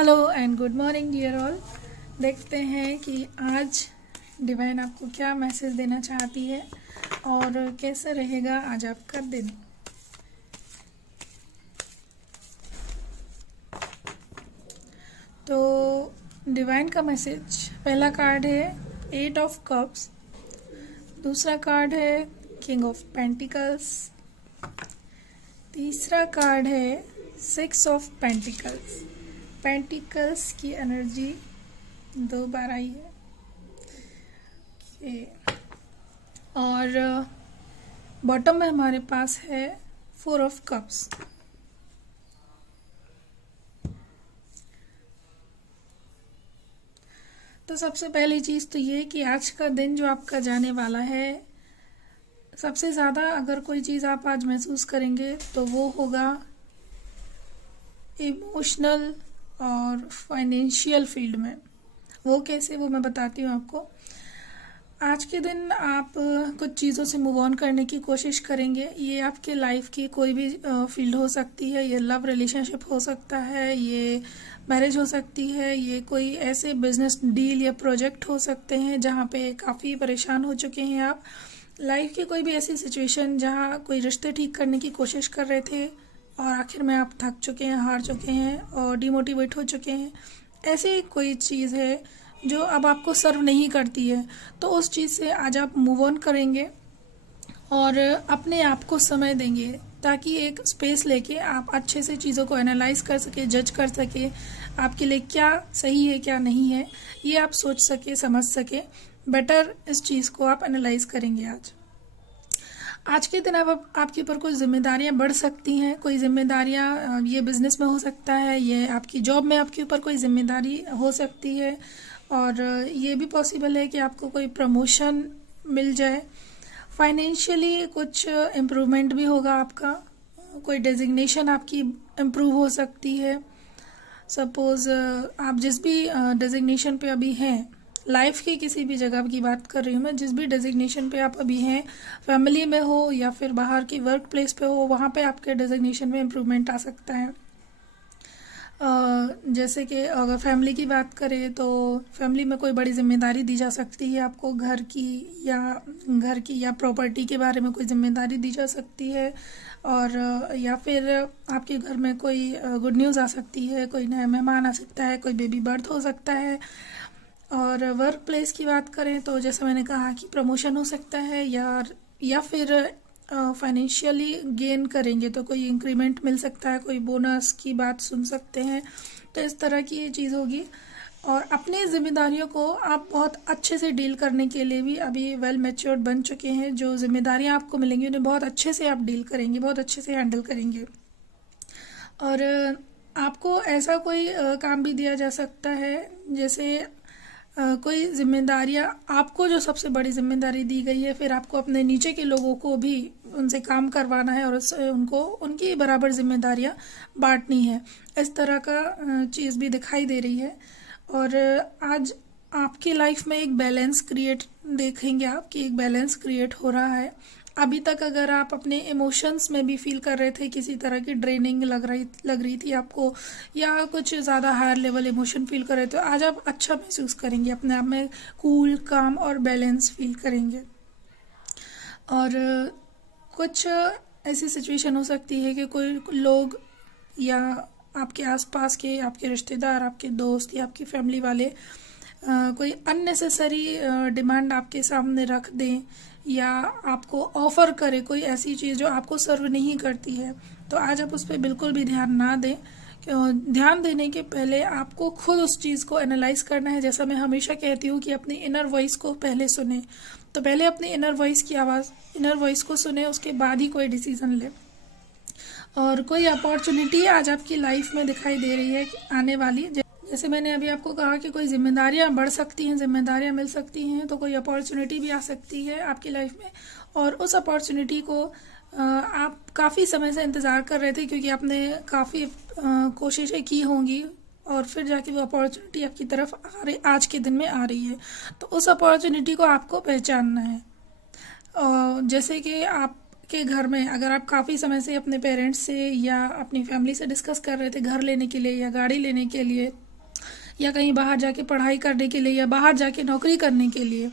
Hello and good morning dear all. देखते हैं कि आज डिवाइन आपको क्या मैसेज देना चाहती है और कैसा रहेगा आज आपका दिन। तो डिवाइन का मैसेज, पहला कार्ड है 8 ऑफ कप्स, दूसरा कार्ड है किंग ऑफ पेंटिकल्स, तीसरा कार्ड है 6 ऑफ पेंटिकल्स। पेंटिकल्स की एनर्जी 2 बार आई है। और बॉटम में हमारे पास है 4 ऑफ कप्स। तो सबसे पहली चीज़ तो ये कि आज का दिन जो आपका जाने वाला है, सबसे ज़्यादा अगर कोई चीज़ आप आज महसूस करेंगे तो वो होगा इमोशनल और फाइनेंशियल फील्ड में। वो कैसे, वो मैं बताती हूँ आपको। आज के दिन आप कुछ चीज़ों से मूव ऑन करने की कोशिश करेंगे। ये आपके लाइफ की कोई भी फील्ड हो सकती है। ये लव रिलेशनशिप हो सकता है, ये मैरिज हो सकती है, ये कोई ऐसे बिजनेस डील या प्रोजेक्ट हो सकते हैं जहाँ पे काफ़ी परेशान हो चुके हैं आप। लाइफ की कोई भी ऐसी सिचुएशन जहाँ कोई रिश्ते ठीक करने की कोशिश कर रहे थे और आखिर में आप थक चुके हैं, हार चुके हैं और डिमोटिवेट हो चुके हैं। ऐसी कोई चीज़ है जो अब आपको सर्व नहीं करती है, तो उस चीज़ से आज आप मूव ऑन करेंगे और अपने आप को समय देंगे ताकि एक स्पेस लेके आप अच्छे से चीज़ों को एनालाइज कर सके, जज कर सके, आपके लिए क्या सही है क्या नहीं है ये आप सोच सके, समझ सके। बेटर इस चीज़ को आप एनालाइज करेंगे। आज के दिन अब आपके ऊपर कुछ जिम्मेदारियां बढ़ सकती हैं। कोई जिम्मेदारियां ये बिजनेस में हो सकता है, ये आपकी जॉब में आपके ऊपर कोई जिम्मेदारी हो सकती है और ये भी पॉसिबल है कि आपको कोई प्रमोशन मिल जाए। फाइनेंशियली कुछ इम्प्रूवमेंट भी होगा आपका, कोई डेजिग्नेशन आपकी इम्प्रूव हो सकती है। सपोज़ आप जिस भी डेजिग्नेशन पे अभी हैं, लाइफ की किसी भी जगह की बात कर रही हूँ मैं, जिस भी डेजिग्नेशन पे आप अभी हैं, फैमिली में हो या फिर बाहर की वर्क प्लेस पे हो, वहाँ पे आपके डेजिग्नेशन में इम्प्रूवमेंट आ सकता है। जैसे कि अगर फैमिली की बात करें तो फैमिली में कोई बड़ी जिम्मेदारी दी जा सकती है आपको, घर की या प्रॉपर्टी के बारे में कोई जिम्मेदारी दी जा सकती है। और या फिर आपके घर में कोई गुड न्यूज़ आ सकती है, कोई नया मेहमान आ सकता है, कोई बेबी बर्थ हो सकता है। और वर्क प्लेस की बात करें तो जैसा मैंने कहा कि प्रमोशन हो सकता है या फिर फाइनेंशियली गेन करेंगे तो कोई इंक्रीमेंट मिल सकता है, कोई बोनस की बात सुन सकते हैं। तो इस तरह की ये चीज़ होगी। और अपनी जिम्मेदारियों को आप बहुत अच्छे से डील करने के लिए भी अभी वेल मैच्योर्ड बन चुके हैं। जो जिम्मेदारियां आपको मिलेंगी उन्हें बहुत अच्छे से आप डील करेंगे, बहुत अच्छे से हैंडल करेंगे। और आपको ऐसा कोई काम भी दिया जा सकता है, जैसे कोई जिम्मेदारियां आपको, जो सबसे बड़ी जिम्मेदारी दी गई है, फिर आपको अपने नीचे के लोगों को भी उनसे काम करवाना है और उससे उनको उनकी बराबर जिम्मेदारियां बांटनी है। इस तरह का चीज़ भी दिखाई दे रही है। और आज आपकी लाइफ में एक बैलेंस क्रिएट देखेंगे आप कि एक बैलेंस क्रिएट हो रहा है। अभी तक अगर आप अपने इमोशंस में भी फील कर रहे थे किसी तरह की ड्रेनिंग लग रही थी आपको, या कुछ ज़्यादा हायर लेवल इमोशन फील कर रहे थे, तो आज आप अच्छा महसूस करेंगे, अपने आप में कूल, काम और बैलेंस फील करेंगे। और कुछ ऐसी सिचुएशन हो सकती है कि कोई लोग या आपके आसपास के आपके रिश्तेदार, आपके दोस्त या आपकी फैमिली वाले कोई अननेसेसरी डिमांड आपके सामने रख दें या आपको ऑफ़र करे कोई ऐसी चीज़ जो आपको सर्व नहीं करती है। तो आज आप उस पर बिल्कुल भी ध्यान ना दें। ध्यान देने के पहले आपको खुद उस चीज़ को एनालाइज करना है। जैसा मैं हमेशा कहती हूँ कि अपनी इनर वॉइस को पहले सुने। तो पहले अपनी इनर वॉइस की आवाज़, इनर वॉइस को सुने, उसके बाद ही कोई डिसीज़न ले। और कोई अपॉर्चुनिटी आज आपकी लाइफ में दिखाई दे रही है आने वाली। जैसे मैंने अभी आपको कहा कि कोई जिम्मेदारियां बढ़ सकती हैं, जिम्मेदारियां मिल सकती हैं, तो कोई अपॉर्चुनिटी भी आ सकती है आपकी लाइफ में। और उस अपॉर्चुनिटी को आप काफ़ी समय से इंतज़ार कर रहे थे, क्योंकि आपने काफ़ी कोशिशें की होंगी और फिर जाके वो अपॉर्चुनिटी आपकी तरफ आज के दिन में आ रही है। तो उस अपॉर्चुनिटी को आपको पहचानना है। जैसे कि आपके घर में अगर आप काफ़ी समय से अपने पेरेंट्स से या अपनी फैमिली से डिस्कस कर रहे थे घर लेने के लिए या गाड़ी लेने के लिए, या कहीं बाहर जाके पढ़ाई करने के लिए, या बाहर जाके नौकरी करने के लिए,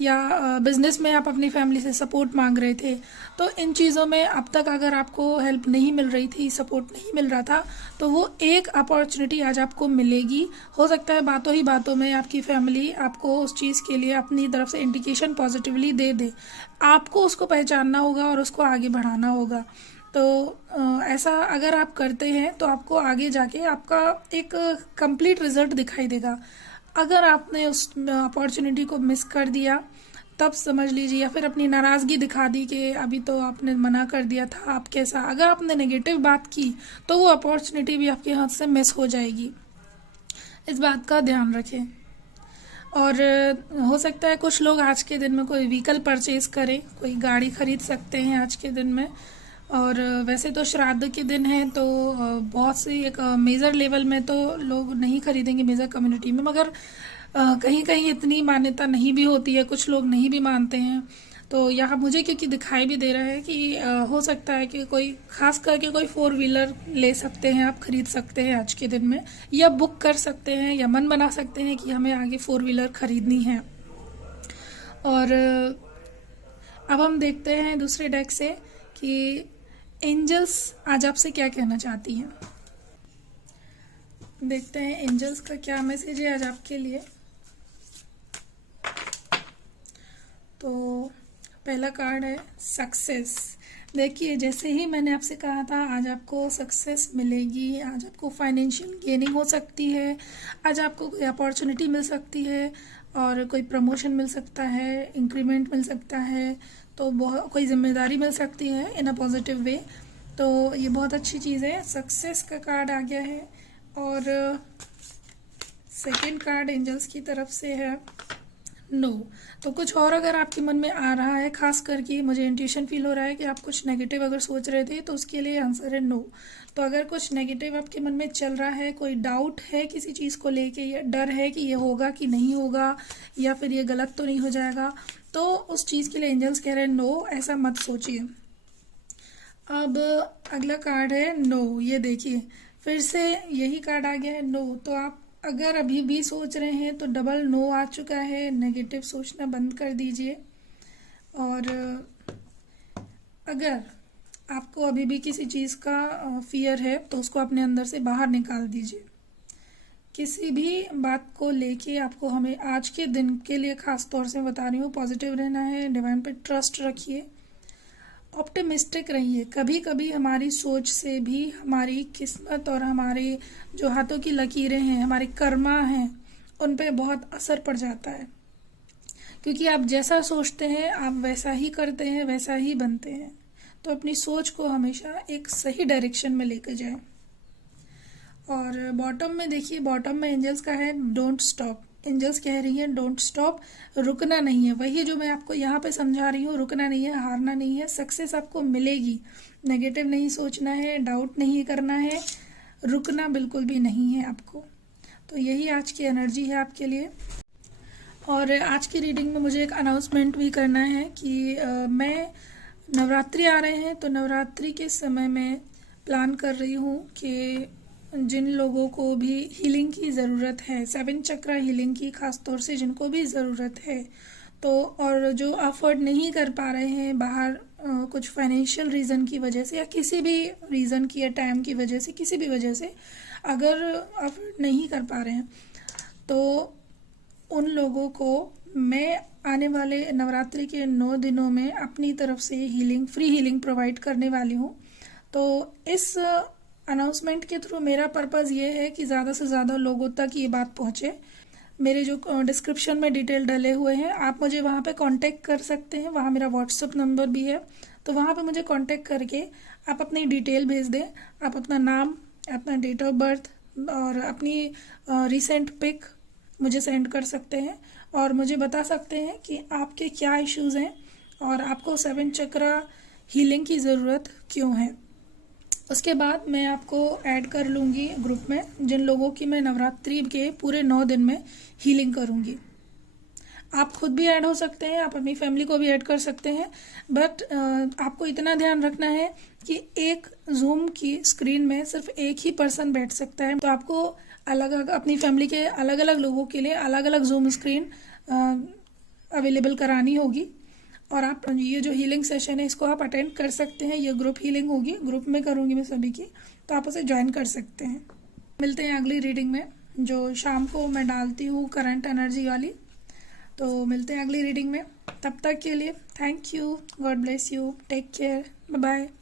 या बिजनेस में आप अपनी फैमिली से सपोर्ट मांग रहे थे, तो इन चीज़ों में अब तक अगर आपको हेल्प नहीं मिल रही थी, सपोर्ट नहीं मिल रहा था, तो वो एक अपॉर्चुनिटी आज आपको मिलेगी। हो सकता है बातों ही बातों में आपकी फैमिली आपको उस चीज़ के लिए अपनी तरफ से इंडिकेशन पॉजिटिवली दे दे। आपको उसको पहचानना होगा और उसको आगे बढ़ाना होगा। तो ऐसा अगर आप करते हैं तो आपको आगे जाके आपका एक कंप्लीट रिजल्ट दिखाई देगा। अगर आपने उस अपॉर्चुनिटी को मिस कर दिया तब समझ लीजिए, या फिर अपनी नाराज़गी दिखा दी कि अभी तो आपने मना कर दिया था, आप कैसा, अगर आपने नेगेटिव बात की तो वो अपॉर्चुनिटी भी आपके हाथ से मिस हो जाएगी। इस बात का ध्यान रखें। और हो सकता है कुछ लोग आज के दिन में कोई व्हीकल परचेज करें, कोई गाड़ी खरीद सकते हैं आज के दिन में। और वैसे तो श्राद्ध के दिन है तो बहुत सी एक मेजर लेवल में तो लोग नहीं खरीदेंगे, मेजर कम्युनिटी में, मगर कहीं कहीं इतनी मान्यता नहीं भी होती है, कुछ लोग नहीं भी मानते हैं। तो यहाँ मुझे क्योंकि दिखाई भी दे रहा है कि हो सकता है कि कोई खास करके कोई 4 व्हीलर ले सकते हैं, आप खरीद सकते हैं आज के दिन में, या बुक कर सकते हैं, या मन बना सकते हैं कि हमें आगे 4 व्हीलर खरीदनी है। और अब हम देखते हैं दूसरे डेक से कि एंजल्स आज आपसे क्या कहना चाहती हैं। देखते हैं एंजल्स का क्या मैसेज है आज आपके लिए। तो पहला कार्ड है सक्सेस। देखिए, जैसे ही मैंने आपसे कहा था आज आपको सक्सेस मिलेगी, आज आपको फाइनेंशियल गेनिंग हो सकती है, आज आपको कोई अपॉर्चुनिटी मिल सकती है, और कोई प्रमोशन मिल सकता है, इंक्रीमेंट मिल सकता है, तो बहुत कोई जिम्मेदारी मिल सकती है इन अ पॉजिटिव वे। तो ये बहुत अच्छी चीज़ है। सक्सेस का कार्ड आ गया है। और सेकंड कार्ड एंजल्स की तरफ से है नो। तो कुछ और अगर आपके मन में आ रहा है, खास करके मुझे इंट्यूशन फील हो रहा है कि आप कुछ नेगेटिव अगर सोच रहे थे, तो उसके लिए आंसर है नो। तो अगर कुछ नेगेटिव आपके मन में चल रहा है, कोई डाउट है किसी चीज़ को लेके, या डर है कि ये होगा कि नहीं होगा, या फिर ये गलत तो नहीं हो जाएगा, तो उस चीज़ के लिए एंजल्स कह रहे हैं नो, ऐसा मत सोचिए। अब अगला कार्ड है नो। ये देखिए, फिर से यही कार्ड आ गया है नो। तो आप अगर अभी भी सोच रहे हैं तो डबल नो आ चुका है। नेगेटिव सोचना बंद कर दीजिए। और अगर आपको अभी भी किसी चीज़ का फियर है तो उसको अपने अंदर से बाहर निकाल दीजिए। किसी भी बात को लेके आपको, हमें आज के दिन के लिए खास तौर से बता रही हूँ, पॉजिटिव रहना है, डिवाइन पे ट्रस्ट रखिए, ऑप्टिमिस्टिक रहिए। कभी कभी हमारी सोच से भी हमारी किस्मत और हमारे जो हाथों की लकीरें हैं, हमारे कर्मा हैं, उन पे बहुत असर पड़ जाता है। क्योंकि आप जैसा सोचते हैं आप वैसा ही करते हैं, वैसा ही बनते हैं। तो अपनी सोच को हमेशा एक सही डायरेक्शन में लेकर जाएं। और बॉटम में देखिए, बॉटम में एंजल्स का है डोंट स्टॉप। एंजल्स कह रही है डोंट स्टॉप, रुकना नहीं है। वही जो मैं आपको यहाँ पे समझा रही हूँ, रुकना नहीं है, हारना नहीं है, सक्सेस आपको मिलेगी। नेगेटिव नहीं सोचना है, डाउट नहीं करना है, रुकना बिल्कुल भी नहीं है आपको। तो यही आज की एनर्जी है आपके लिए। और आज की रीडिंग में मुझे एक अनाउंसमेंट भी करना है कि मैं नवरात्रि आ रहे हैं, तो नवरात्रि के समय में प्लान कर रही हूँ कि जिन लोगों को भी हीलिंग की ज़रूरत है, 7 चक्रा हीलिंग की खास तौर से जिनको भी ज़रूरत है, तो और जो अफोर्ड नहीं कर पा रहे हैं बाहर, कुछ फाइनेंशियल रीज़न की वजह से, या किसी भी रीज़न की, या टाइम की वजह से, किसी भी वजह से अगर अफोर्ड नहीं कर पा रहे हैं, तो उन लोगों को मैं आने वाले नवरात्रि के 9 दिनों में अपनी तरफ से हीलिंग, फ्री हीलिंग प्रोवाइड करने वाली हूँ। तो इस अनाउंसमेंट के थ्रू मेरा पर्पज़ ये है कि ज़्यादा से ज़्यादा लोगों तक ये बात पहुँचे। मेरे जो डिस्क्रिप्शन में डिटेल डले हुए हैं, आप मुझे वहाँ पे कांटेक्ट कर सकते हैं। वहाँ मेरा व्हाट्सएप नंबर भी है, तो वहाँ पे मुझे कांटेक्ट करके आप अपनी डिटेल भेज दें। आप अपना नाम, अपना डेट ऑफ बर्थ और अपनी रिसेंट पिक मुझे सेंड कर सकते हैं, और मुझे बता सकते हैं कि आपके क्या इश्यूज़ हैं और आपको 7 चक्रा हीलिंग की ज़रूरत क्यों है। उसके बाद मैं आपको ऐड कर लूँगी ग्रुप में, जिन लोगों की मैं नवरात्रि के पूरे 9 दिन में हीलिंग करूँगी। आप खुद भी ऐड हो सकते हैं, आप अपनी फैमिली को भी ऐड कर सकते हैं, बट आपको इतना ध्यान रखना है कि एक जूम की स्क्रीन में सिर्फ एक ही पर्सन बैठ सकता है। तो आपको अलग अलग अपनी फैमिली के अलग अलग लोगों के लिए अलग अलग जूम स्क्रीन अवेलेबल करानी होगी। और आप ये जो हीलिंग सेशन है इसको आप अटेंड कर सकते हैं। ये ग्रुप हीलिंग होगी, ग्रुप में करूँगी मैं सभी की, तो आप उसे ज्वाइन कर सकते हैं। मिलते हैं अगली रीडिंग में, जो शाम को मैं डालती हूँ करंट एनर्जी वाली। तो मिलते हैं अगली रीडिंग में, तब तक के लिए thank you, God bless you, take care, bye bye.